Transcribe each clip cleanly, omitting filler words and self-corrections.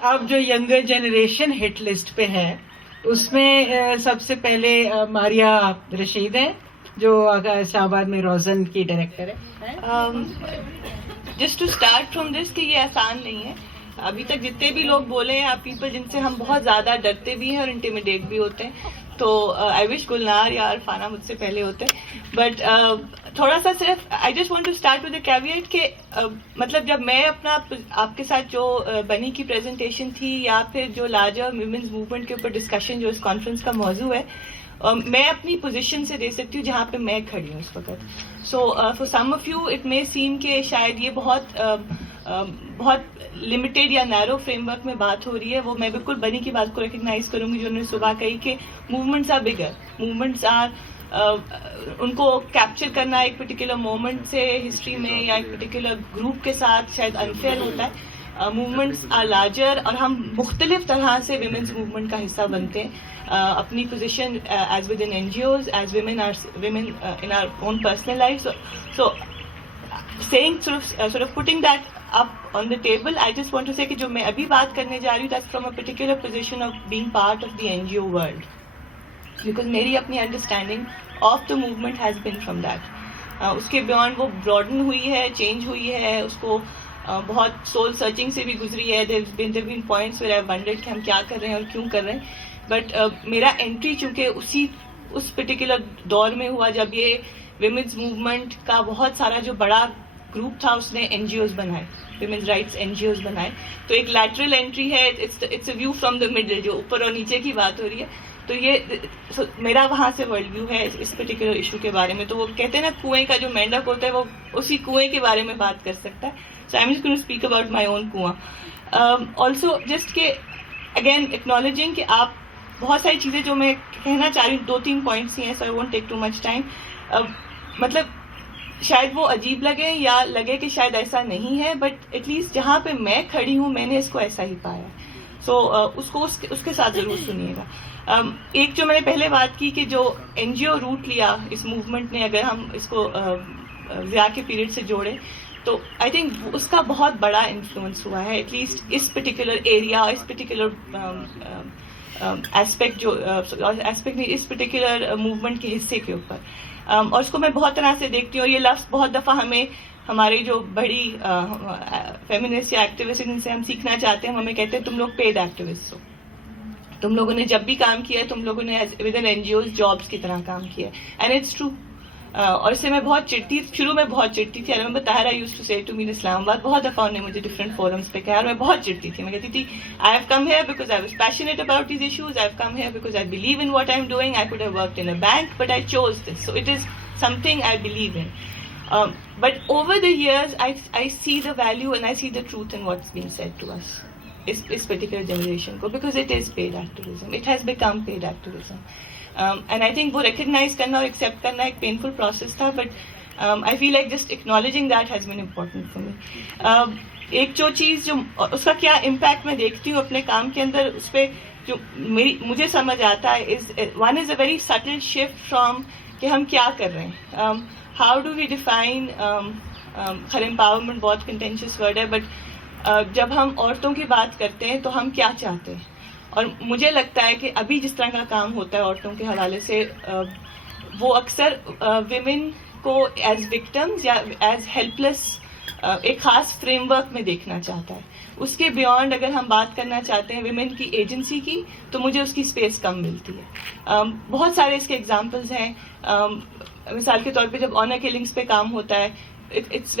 اب جو younger generation ہٹ list پہ ہے اس میں سب سے پہلے ماریا رشید ہیں جو اسلام آباد میں روزن کی ڈائریکٹر ہے. Just to start from this کہ یہ آسان نہیں ہے. ابھی تک جتنے بھی لوگ بولے ہیں پیپل جن سے ہم بہت زیادہ ڈرتے بھی ہیں اور انٹیمیڈیٹ بھی ہوتے ہیں, تو آئی وش گلنار یا عرفانہ مجھ سے پہلے ہوتے, بٹ تھوڑا سا صرف I just want to start with a caveat کہ مطلب جب میں اپنا آپ کے ساتھ جو بنی کی پریزنٹیشن تھی یا پھر جو لارجر ویمنز موومنٹ کے اوپر ڈسکشن جو اس کانفرنس کا موضوع ہے, میں اپنی پوزیشن سے دے سکتی ہوں جہاں پہ میں کھڑی ہوں اس وقت. So for some of you it may seem کہ شاید یہ بہت لمیٹیڈ یا نیرو فریم ورک میں بات ہو رہی ہے. وہ میں بالکل بنی کی بات کو ریکگنائز کروں گی جو انہوں نے صبح کہی کہ movements are bigger, movements are ان کو کیپچر کرنا ایک پرٹیکولر مومنٹ سے ہسٹری میں یا ایک پرٹیکولر گروپ کے ساتھ شاید انفیئر ہوتا ہے. موومنٹس آر لارجر اور ہم مختلف طرح سے ویمنز موومنٹ کا حصہ بنتے ہیں. اپنی position as with in NGOs, as women in our own personal life. So saying sort of putting that up on the table, I just want to say کہ جو میں ابھی بات کرنے جا رہی ہوں that's from a particular position of being part of the NGO world, because میری اپنی understanding of the movement has been from that. اس کے بیونڈ وہ براڈن ہوئی ہے, چینج ہوئی ہے, اس کو بہت سول سرچنگ سے بھی گزری ہے. there have been points where I've wondered کہ ہم کیا کر رہے ہیں اور کیوں کر رہے ہیں, بٹ میرا انٹری چونکہ اس پرٹیکولر دور میں ہوا جب یہ ویمنز موومنٹ کا بہت سارا جو بڑا گروپ تھا اس نے این جی اوز بنائے, women's rights NGOs بنائے. تو ایک لیٹرل انٹری ہے, it's a view from the middle, جو اوپر اور نیچے کی بات ہو رہی ہے. تو یہ میرا وہاں سے ورلڈ ویو ہے اس پرٹیکولر ایشو کے بارے میں. تو وہ کہتے ہیں نا کنویں کا جو مینڈک ہوتا ہے وہ اسی کنویں کے بارے میں بات کر سکتا ہے. So I am just going to speak about my own کنواں. آلسو جسٹ کہ اگین ایکنالوجنگ کہ آپ بہت ساری چیزیں جو میں کہنا چاہ رہی ہوں, 2-3 پوائنٹس ہی ہیں, so I won't take too much time. مطلب شاید وہ عجیب لگے یا لگے کہ شاید ایسا نہیں ہے, بٹ ایٹ لیسٹ جہاں پہ میں کھڑی ہوں میں نے اس کو ایسا ہی پایا. سو اس کو اس کے ساتھ ضرور سنیے گا. ایک جو میں نے پہلے بات کی کہ جو این جی او روٹ لیا اس موومنٹ نے, اگر ہم اس کو ضیاء کے پیریڈ سے جوڑیں تو آئی تھنک اس کا بہت بڑا انفلوئنس ہوا ہے, ایٹ لیسٹ اس پرٹیکولر ایریا, اس پرٹیکولر ایسپیکٹ, جو ایسپیکٹ نہیں, اس پرٹیکولر موومنٹ کے حصے کے اوپر. اور اس کو میں بہت طرح سے دیکھتی ہوں, اور یہ لفظ بہت دفعہ ہمیں ہمارے جو بڑی فیمنسٹ یا ایکٹیوسٹ جن سے ہم سیکھنا چاہتے ہیں, ہمیں کہتے ہیں تم لوگ پیڈ ایکٹیوسٹ ہو, تم لوگوں نے جب بھی کام کیا ہے تم لوگوں نے with in NGOs jobs کی طرح کام کیا ہے. And it's true. اور اس سے میں بہت چڑتی, شروع میں بہت چڑتی تھی. میں طاہرہ یوز ٹو سے ٹو می اسلام آباد, بہت دفعہ انہوں نے مجھے ڈفرینٹ فورمس پہ کہا, اور میں بہت چڑتی تھی. میں کہتی تھی I have come here because I was passionate about these issues, I have come here because I believe in what I am doing, I could have worked in a bank but I choose this, so it is something I believe in. But over the years, I see the value and I see the truth in what's being said to us, this particular generation ko, because it is paid activism. It has become paid activism. And I think wo recognize karna aur accept karna ek painful process tha, but I feel like just acknowledging that has been important for me. ایک جو چیز جو اس کا کیا impact میں دیکھتی ہوں اپنے کام کے اندر, اس پہ جو مجھے سمجھ آتا ہے one is a very subtle shift from کہ ہم کیا کر رہے ہیں. ہاؤ ڈو وی ڈیفائن, خیر امپاورمنٹ بہت کنٹینشیس ورڈ ہے, بٹ جب ہم عورتوں کی بات کرتے ہیں تو ہم کیا چاہتے ہیں. اور مجھے لگتا ہے کہ ابھی جس طرح کا کام ہوتا ہے عورتوں کے حوالے سے, وہ اکثر ویمن کو ایز وکٹمز یا ایز ہیلپ لیس ایک خاص فریم ورک میں دیکھنا چاہتا ہے. اس کے بیونڈ اگر ہم بات کرنا چاہتے ہیں ویمن کی ایجنسی کی, تو مجھے اس کی اسپیس کم ملتی ہے. بہت سارے اس کے ایگزامپلز ہیں. مثال کے طور پہ جب آنر کلنگس پہ کام ہوتا ہے, اٹس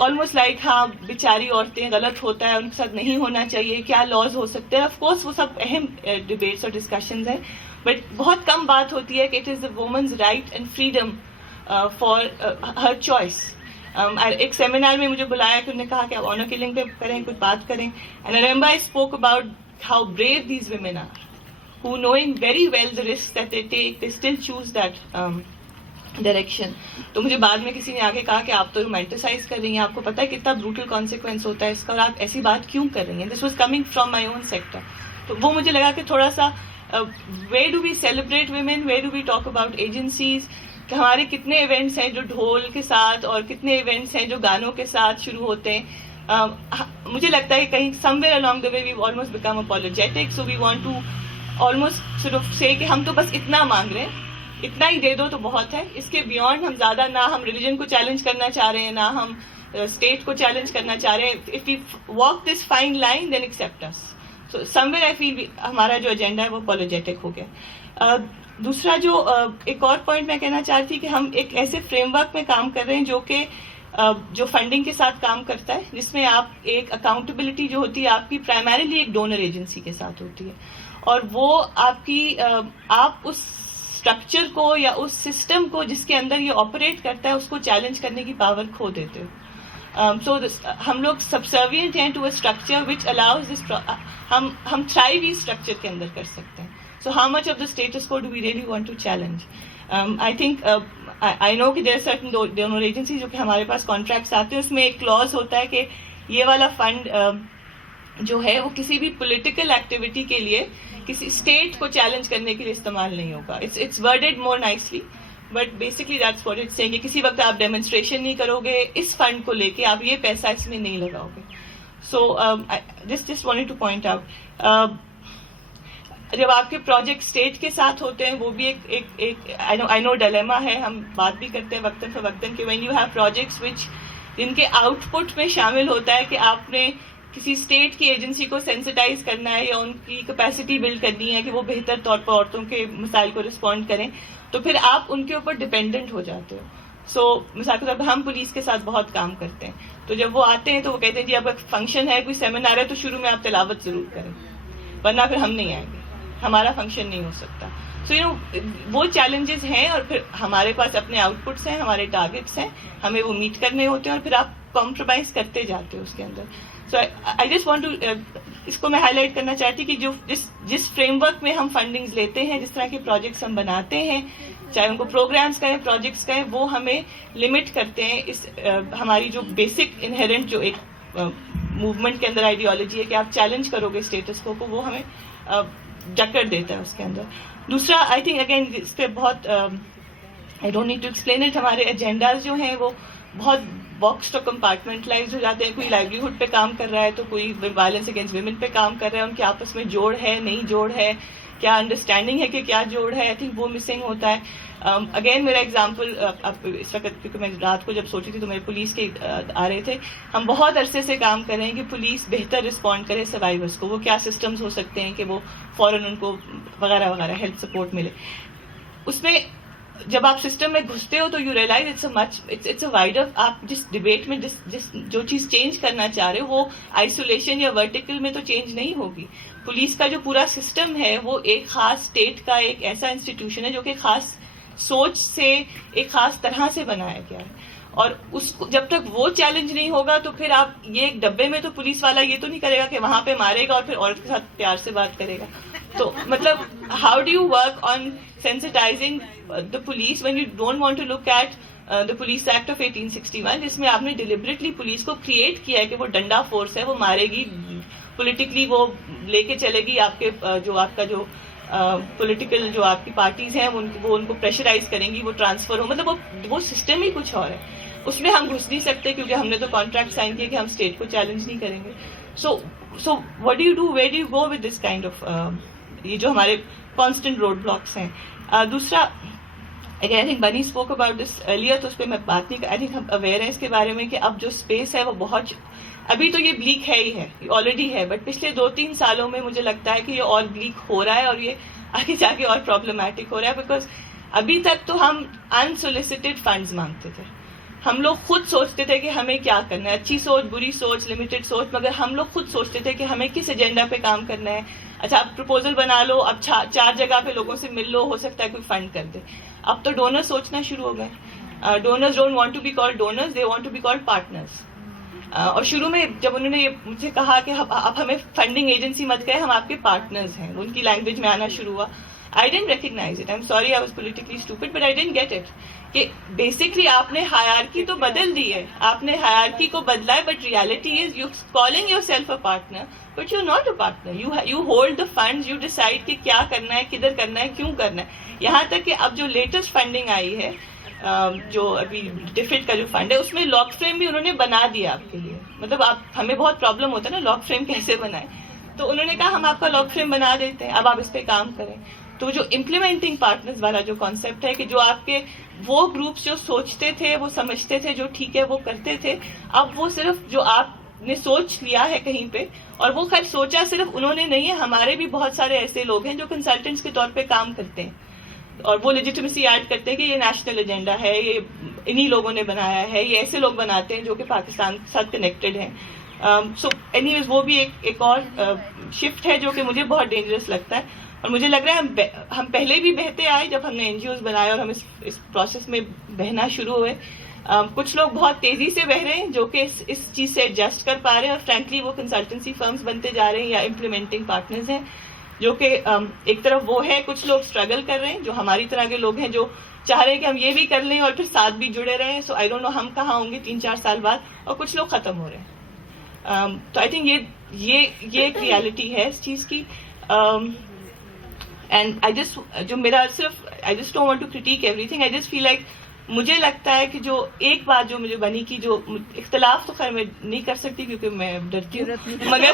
آلموسٹ لائک ہاں بیچاری عورتیں, غلط ہوتا ہے, ان کے ساتھ نہیں ہونا چاہیے, کیا لاز ہو سکتے ہیں. آف کورس وہ سب اہم ڈبیٹس اور ڈسکشنز ہیں, بٹ بہت کم بات ہوتی ہے کہ it is the woman's right and freedom for her choice. ایک سیمینار میں مجھے بلایا کہ انہوں نے کہا کہ آپ آنر کلنگ پہ کریں, کچھ بات کریں. And I remember I spoke about how brave these women are, who knowing very well the risks that they take, they still choose that direction. تو مجھے بعد میں کسی نے آگے کہا کہ آپ تو رومانٹیسائز کر رہی ہیں, آپ کو پتہ ہے کتنا بروٹل کانسیکوینس ہوتا ہے اس کا, اور آپ ایسی بات کیوں کر رہی ہیں. This was coming from my own sector. تو وہ مجھے لگا کہ تھوڑا سا where do we celebrate women, where do we talk about agencies, کہ ہمارے کتنے ایونٹس ہیں جو ڈھول کے ساتھ اور کتنے ایونٹس ہیں جو گانوں کے ساتھ شروع ہوتے ہیں. مجھے لگتا ہے کہ کہیں somewhere along the way we've almost become apologetic, so we want to almost sort of say کہ ہم تو بس اتنا مانگ رہے ہیں, اتنا ہی دے دو تو بہت ہے, اس کے بیونڈ ہم زیادہ نہ ہم ریلیجن کو چیلنج کرنا چاہ رہے ہیں, نہ ہم اسٹیٹ کو چیلنج کرنا چاہ رہے ہیں. If we walk this fine line then accept us. So somewhere I آئی فیل ہمارا جو ایجنڈا ہے وہ اپولوجیٹک ہو گیا. دوسرا جو ایک اور پوائنٹ میں کہنا چاہتی تھی کہ ہم ایک ایسے فریم ورک میں کام کر رہے ہیں جو فنڈنگ کے ساتھ کام کرتا ہے, جس میں آپ ایک اکاؤنٹیبلٹی جو ہوتی ہے آپ کی پرائمریلی ایک ڈونر ایجنسی کے ساتھ ہوتی ہے, اور وہ آپ اس اسٹرکچر کو یا اس سسٹم کو جس کے اندر یہ آپریٹ کرتا ہے اس کو چیلنج کرنے کی پاور کھو دیتے ہو. سو ہم لوگ سبسروینٹ ہیں to a structure which allows this, ہم تھرائیو ہی اسٹرکچر کے اندر کر سکتے ہیں. So how much of the status quo do we really want to challenge. I think I know کہ there are certain donor agency جو کہ ہمارے پاس کانٹریکٹس آتے ہیں, اس میں ایک کلوز ہوتا ہے کہ یہ والا فنڈ جو ہے وہ کسی بھی پولیٹیکل ایکٹیویٹی کے لیے کسی اسٹیٹ کو چیلنج کرنے کے لیے استعمال نہیں ہوگا. It's worded more nicely, but basically that's what it's saying کہ کسی وقت آپ ڈیمونسٹریشن نہیں کرو گے اس فنڈ کو لے کے, آپ یہ پیسہ اس میں نہیں لگاؤ گے. So just wanted to point out, جب آپ کے پروجیکٹ اسٹیٹ کے ساتھ ہوتے ہیں وہ بھی ایک آئی نو ڈیلیما ہے, ہم بات بھی کرتے ہیں وقتاً فوقتاً کہ وین یو ہیو پروجیکٹس وچ جن کے آؤٹ پٹ میں شامل ہوتا ہے کہ آپ نے کسی اسٹیٹ کی ایجنسی کو سینسٹائز کرنا ہے یا ان کی کیپیسٹی بلڈ کرنی ہے کہ وہ بہتر طور پر عورتوں کے مسائل کو رسپونڈ کریں, تو پھر آپ ان کے اوپر ڈپینڈنٹ ہو جاتے ہو. سو مثال کے طور پر ہم پولیس کے ساتھ بہت کام کرتے ہیں, تو جب وہ آتے ہیں تو وہ کہتے ہیں جی اب فنکشن ہے, کوئی سیمینار ہے, تو شروع میں آپ تلاوت ضرور کریں ورنہ پھر ہم نہیں آئیں گے, ہمارا فنکشن نہیں ہو سکتا. سو وہ چیلنجز ہیں, اور پھر ہمارے پاس اپنے آؤٹ پٹس ہیں, ہمارے ٹارگیٹس ہیں, ہمیں وہ میٹ کرنے ہوتے ہیں, اور پھر آپ کمپرومائز کرتے جاتے ہو اس کے اندر. سو آئی جسٹ وانٹ ٹو, اس کو میں ہائی لائٹ کرنا چاہتی کہ جس فریم ورک میں ہم فنڈنگز لیتے ہیں, جس طرح کے پروجیکٹس ہم بناتے ہیں, چاہے ان کو پروگرامس کہیں پروجیکٹس کہیں, وہ ہمیں لمٹ کرتے ہیں اس ہماری جو بیسک انہیرنٹ جو ایک موومنٹ کے اندر آئیڈیالوجی ہے کہ آپ چیلنج کرو گے اسٹیٹس کو, وہ ہمیں جکڑ دیتا ہے اس کے اندر. دوسرا آئی تھنک اگین اس پہ بہت I don't need to explain it, ہمارے ایجنڈاز جو ہیں وہ بہت باکس اور کمپارٹمنٹلائز ہو جاتے ہیں. کوئی لائیولیہڈ پہ کام کر رہا ہے, تو کوئی وائلنس اگینسٹ ویمن پہ کام کر رہا ہے, ان کے آپس میں جوڑ ہے نہیں جوڑ ہے, کیا انڈرسٹینڈنگ ہے کہ کیا جوڑ ہے, آئی تھنک وہ مسنگ ہوتا ہے. اگین میرا ایگزامپل اس وقت, کیونکہ میں رات کو جب سوچی تھی تو میرے پولیس کے آ رہے تھے, ہم بہت عرصے سے کام کر رہے ہیں کہ پولیس بہتر رسپونڈ کرے سروائیورس کو, وہ کیا سسٹمز ہو سکتے ہیں کہ وہ فوراً ان کو وغیرہ وغیرہ ہیلتھ سپورٹ ملے. اس میں جب آپ سسٹم میں گھستے ہو تو you realise it's a wider, آپ جس ڈبیٹ میں جو چیز چینج کرنا چاہ رہے ہو وہ آئسولیشن یا ورٹیکل میں تو چینج نہیں ہوگی. پولیس کا جو پورا سسٹم ہے وہ ایک خاص اسٹیٹ کا ایک ایسا انسٹیٹیوشن ہے جو کہ خاص سوچ سے ایک خاص طرح سے بنایا گیا ہے, اور اس کو جب تک وہ چیلنج نہیں ہوگا تو پھر آپ یہ ایک ڈبے میں تو پولیس والا یہ تو نہیں کرے گا کہ وہاں پہ مارے گا اور پھر عورت کے ساتھ پیار سے بات کرے گا. تو مطلب how do you work on sensitizing the police when you don't want to look at the police act of 1861, جس میں آپ نے ڈیلیبریٹلی پولیس کو کریٹ کیا ہے کہ وہ ڈنڈا فورس ہے, وہ مارے گی, پولیٹیکلی وہ لے کے چلے گی آپ کے جو آپ کا جو پولیٹیکل جو آپ کی پارٹیز ہیں وہ ان کو پریشرائز کریں گی, وہ ٹرانسفر ہو, مطلب وہ سسٹم ہی کچھ اور ہے. اس میں ہم گھس نہیں سکتے کیونکہ ہم نے تو کانٹریکٹ سائن کیا کہ ہم اسٹیٹ کو چیلنج نہیں کریں گے. So what do you do, where do you go with this kind of, یہ جو ہمارے کانسٹنٹ روڈ بلاکس ہیں. دوسرا اگر آئی تھنک بنی اسپوک اباؤٹ دس ارلیئر, تو اس پہ میں بات نہیں, آئی تھنک ہم اویئر ہیں اس کے بارے میں کہ اب جو اسپیس ہے وہ بہت, ابھی تو یہ بلیک ہے ہی ہے, آلریڈی ہے, بٹ پچھلے 2-3 سالوں میں مجھے لگتا ہے کہ یہ اور بلیک ہو رہا ہے, اور یہ آگے جا کے اور پرابلمٹک ہو رہا ہے. بیکاز ابھی تک تو ہم انسولیسیٹڈ فنڈز مانگتے تھے, ہم لوگ خود سوچتے تھے کہ ہمیں کیا کرنا ہے, اچھی سوچ, بری سوچ, لمیٹڈ سوچ, مگر ہم لوگ خود سوچتے تھے کہ ہمیں کس ایجنڈا پہ کام کرنا ہے. اچھا اب پروپوزل بنا لو, اب 4 جگہ پہ لوگوں سے مل لو, ہو سکتا ہے کوئی فنڈ کر دے. اب تو ڈونر سوچنا شروع ہو گئے. Donors don't want to be called donors, they want to be called partners. اور شروع میں جب انہوں نے یہ مجھے کہا کہ اب ہمیں فنڈنگ ایجنسی مت کہے, ہم آپ کے پارٹنرز ہیں, ان کی لینگویج میں آنا شروع ہوا. I didn't recognize it. I'm sorry I was politically stupid, but I didn't get it. کہ بیسکلی آپ نے ہائرارکی تو بدل دی ہے, آپ نے ہائرارکی کو بدلا ہے, but reality is you calling your self a partner, but you not a partner. You hold the funds, you decide کہ کیا کرنا ہے, کدھر کرنا ہے, کیوں کرنا ہے. یہاں تک کہ اب جو لیٹسٹ فنڈنگ آئی ہے جو ابھی ڈیفٹ کا جو فنڈ ہے اس میں لاک فریم بھی انہوں نے بنا دیا آپ کے لیے. مطلب آپ ہمیں بہت پرابلم ہوتا ہے نا لاک فریم کیسے بنائیں, تو انہوں نے کہا ہم آپ کا لاک فریم بنا دیتے ہیں, اب آپ اس پہ کام کریں. تو جو امپلیمنٹنگ پارٹنرز والا جو کانسیپٹ ہے کہ جو آپ کے وہ گروپس جو سوچتے تھے, وہ سمجھتے تھے, جو ٹھیک ہے وہ کرتے تھے, اب وہ صرف جو آپ نے سوچ لیا ہے کہیں پہ, اور وہ خیر سوچا صرف انہوں نے نہیں ہے, ہمارے بھی بہت سارے ایسے لوگ ہیں جو کنسلٹنٹس کے طور پہ کام کرتے ہیں اور وہ لیجیٹمیسی ایڈ کرتے ہیں کہ یہ نیشنل ایجنڈا ہے, یہ انہی لوگوں نے بنایا ہے, یہ ایسے لوگ بناتے ہیں جو کہ پاکستان کے ساتھ کنیکٹڈ ہیں. سو اینی ویز وہ بھی ایک اور شفٹ ہے جو کہ مجھے بہت ڈینجرس لگتا ہے. اور مجھے لگ رہا ہے ہم پہلے بھی بہتے آئے جب ہم نے این جی اوز بنائے اور ہم اس پروسیس میں بہنا شروع ہوئے. کچھ لوگ بہت تیزی سے بہ رہے ہیں جو کہ اس چیز سے ایڈجسٹ کر پا رہے ہیں, اور فرینکلی وہ کنسلٹنسی فرمز بنتے جا رہے ہیں یا امپلیمنٹنگ پارٹنرز ہیں, جو کہ ایک طرف وہ ہے. کچھ لوگ اسٹرگل کر رہے ہیں جو ہماری طرح کے لوگ ہیں جو چاہ رہے ہیں کہ ہم یہ بھی کر لیں اور پھر ساتھ بھی جڑے رہے ہیں. سو آئی ڈونٹ نو ہم کہاں ہوں گے 3-4 سال بعد, اور کچھ لوگ ختم ہو رہے ہیں. تو آئی تھنک یہ ایک ریالٹی ہے اس چیز کی. اینڈ آئی جسٹ جو میرا صرف I just don't want to critique everything. I just feel like مجھے لگتا ہے کہ جو ایک بات جو مجھے بنی کی, جو اختلاف تو خیر میں نہیں کر سکتی کیونکہ میں ڈرتی ہوں, مگر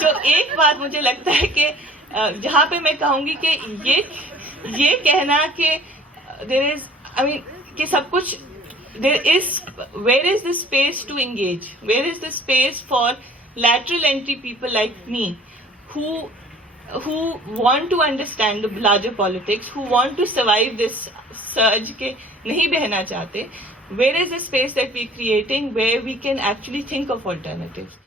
جو ایک بات مجھے لگتا ہے کہ جہاں پہ میں کہوں گی کہ یہ کہنا کہ دیر از آئی مین کہ سب کچھ where is the space to engage, where is the space for lateral entry people like me who want to understand the larger politics, who want to survive this surge ke nahi behna chahte. Where is the space that we're creating where we can actually think of alternatives?